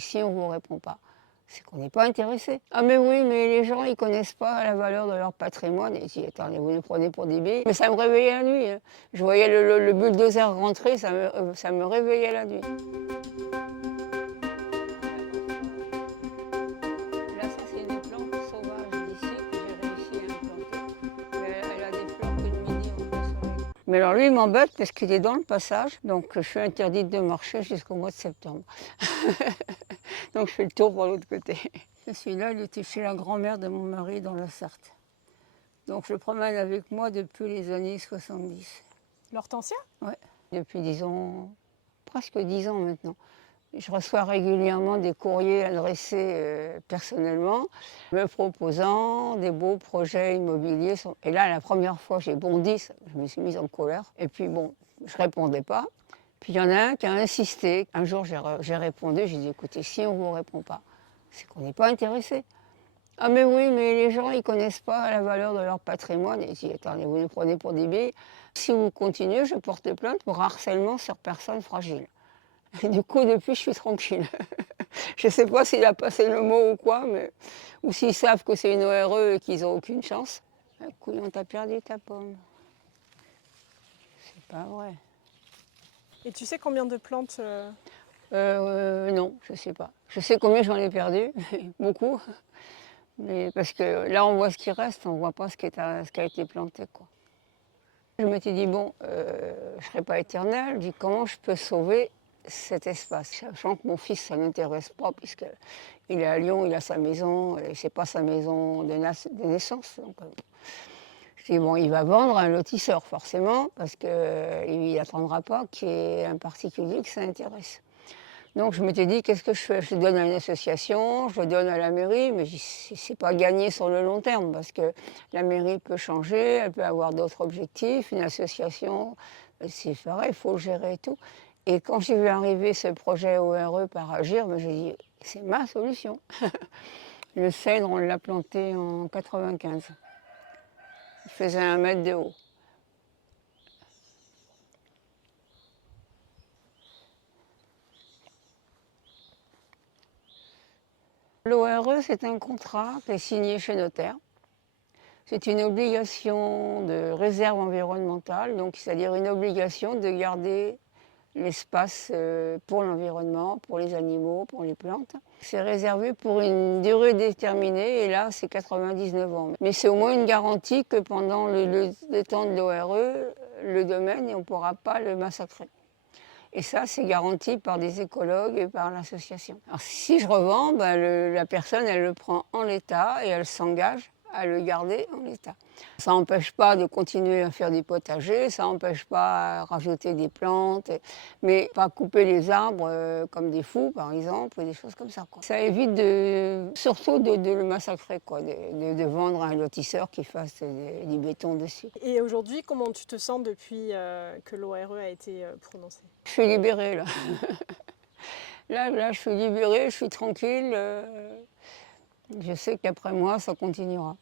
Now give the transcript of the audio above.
Si on ne vous répond pas, c'est qu'on n'est pas intéressé. Ah mais oui, mais les gens, ils connaissent pas la valeur de leur patrimoine. Et je dis, attendez, vous nous prenez pour des billes. Mais ça me réveillait la nuit, hein. Je voyais le bulldozer rentrer, ça me réveillait la nuit. Là, ça, c'est une plante sauvage d'ici que j'ai réussi à implanter. Mais elle a des fleurs que le midi, on peut sauver. Mais alors lui, il m'embête parce qu'il est dans le passage, donc je suis interdite de marcher jusqu'au mois de septembre. Donc je fais le tour pour l'autre côté. Celui-là, il était chez la grand-mère de mon mari dans la Sarthe. Donc je le promène avec moi depuis les années 70. L'hortensia? Ouais, depuis 10 ans, presque 10 ans maintenant. Je reçois régulièrement des courriers adressés personnellement, me proposant des beaux projets immobiliers. Et là, la première fois, j'ai bondi, je me suis mise en colère. Et puis bon, je ne répondais pas. Puis il y en a un qui a insisté. Un jour, j'ai répondu, j'ai dit, écoutez, si on ne vous répond pas, c'est qu'on n'est pas intéressé. Ah mais oui, mais les gens, ils ne connaissent pas la valeur de leur patrimoine. Et je dis, attendez, vous nous prenez pour des billes. Si vous continuez, je porte plainte pour harcèlement sur personnes fragiles. Et du coup, depuis, je suis tranquille. Je ne sais pas s'il a passé le mot ou quoi, mais... ou s'ils savent que c'est une ORE et qu'ils n'ont aucune chance. Couillon, t'as perdu ta pomme. C'est pas vrai. Et tu sais combien de plantes Non, je ne sais pas. Je sais combien j'en ai perdu, beaucoup. Mais parce que là, on voit ce qui reste, on ne voit pas ce qui a été planté, quoi. Je m'étais dit, bon, je ne serai pas éternelle. Je dis, comment je peux sauver cet espace, sachant que mon fils, ça ne l'intéresse pas, puisqu'il est à Lyon, il a sa maison, et ce n'est pas sa maison de naissance. Donc, je dis, bon, il va vendre à un lotisseur, forcément, parce qu'il n'attendra pas qu'il y ait un particulier qui s'intéresse. Donc je m'étais dit, qu'est-ce que je fais? Je le donne à une association, je le donne à la mairie, mais c'est pas gagné sur le long terme, parce que la mairie peut changer, elle peut avoir d'autres objectifs, une association, c'est pareil, il faut le gérer et tout. Et quand j'ai vu arriver ce projet ORE par Agir, ben, j'ai dit, c'est ma solution. Le cèdre, on l'a planté en 95. Il faisait 1 mètre de haut. L'ORE, c'est un contrat qui est signé chez notaire. C'est une obligation de réserve environnementale, donc c'est-à-dire une obligation de garder l'espace pour l'environnement, pour les animaux, pour les plantes. C'est réservé pour une durée déterminée et là, c'est 99 ans. Mais c'est au moins une garantie que pendant le temps de l'ORE, le domaine, on ne pourra pas le massacrer. Et ça, c'est garanti par des écologues et par l'association. Alors si je revends, ben, la personne, elle le prend en l'état et elle s'engage à le garder en l'état. Ça n'empêche pas de continuer à faire du potager, ça n'empêche pas à rajouter des plantes, mais pas couper les arbres comme des fous, par exemple, ou des choses comme ça, quoi. Ça évite surtout de le massacrer, quoi, de vendre à un lotisseur qui fasse du béton dessus. Et aujourd'hui, comment tu te sens depuis que l'ORE a été prononcée? Je suis libérée, là. Là, je suis libérée, je suis tranquille. Je sais qu'après moi, ça continuera.